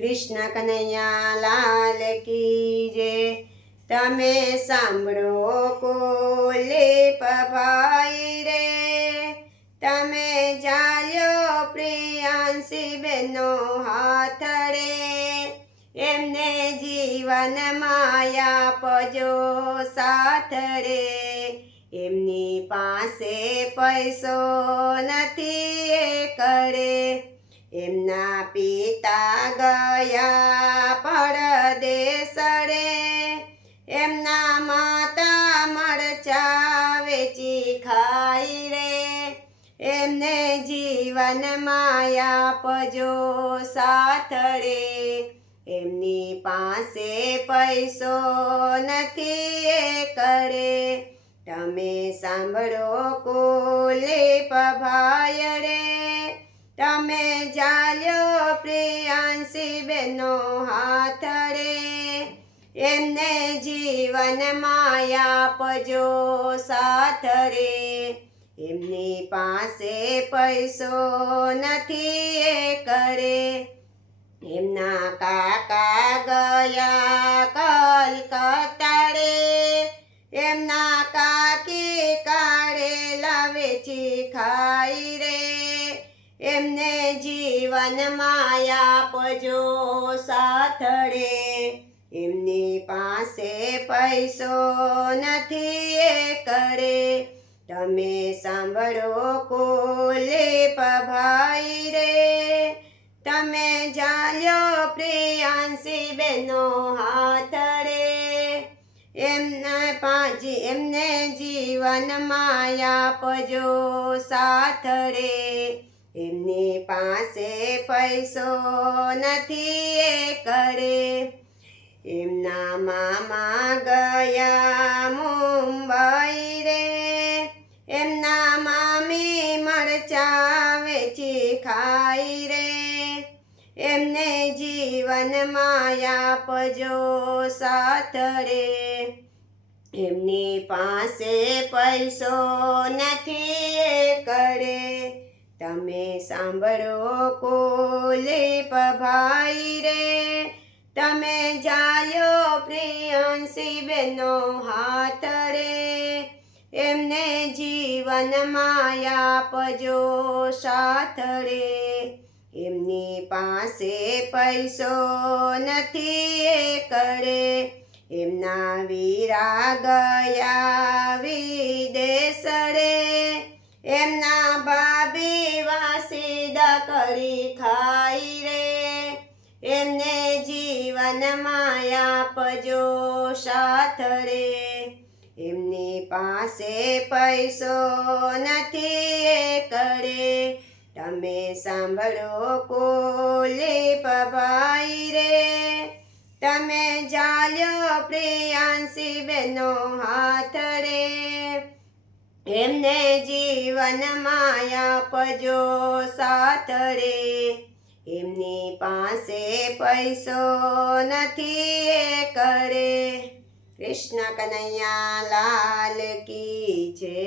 કૃષ્ણ કનૈયા લાલ કી જય। તમે સાંભળો કુલદીપ ભાઈ રે, તમે ચાલ્યો પ્રિયાંશી બેનો હાથ રે, એમને જીવન માયા પજો સાથ રે, એમની પાસે પૈસો નથી એ કરે, એમના પિતા ગયા પરદેશ રે, એમના માતા મરચા વેચી ખાઈ રે, એમને જીવન માયા પજો સાથ રે, એમની પાસે પૈસો નથી એ કરે। તમે સાંભળો કુલદીપ ભાઈ રે, તમે ચાલ્યો પ્રિયાંશી બેનો હાથ રે, એમને જીવન માયા પજો સાથ રે, એમની પાસે પૈસો નથી એ કરે, એમના કાકા ગયા કલકત્તા રે, એમના કાકી કાઢેલા વેચી ખાઈ રે, એમને જીવન માયા પજો સાથ રે, એમની પાસે પૈસો નથી એ કરે। તમે સાંભળો કુલદીપ ભાઈ રે, તમે ચાલ્યો પ્રિયાંશી બેનો હાથ રે, એમને જીવન માયા પજો સાથ રે, એમની પાસે પૈસો નથી એ કરે, એમના મામા ગયા મુંબઈ રે, એમના મામી મરચા વેચી ખાઈ રે, એમને જીવન માયા પજો સાથ રે, એમની પાસે પૈસો નથી એ કરે। તમે સાંભળો કુલદીપ ભાઈ રે, તમે ચાલ્યો પ્રિયાંશી બેનો હાથ રે, એમને જીવન માયા પજો સાથ રે, એમની પાસે પૈસો નથી એ કરે, એમના વીરા ગયા વિદેશ રે, એમના ભાભી વાસીદા કરી ખાઈ રે, એમને જીવન માયા પજો સાથ રે, એમની પાસે પૈસો નથી એ કરે। તમે સાંભળો કુલદીપ ભાઈ રે, તમે ચાલ્યો પ્રિયાંશી બેનો હાથ રે, એમને જીવન માયા પજો સાથ રે, એમની પાસે પૈસો નથી એ કરે। કૃષ્ણ કનૈયા લાલ કી જય।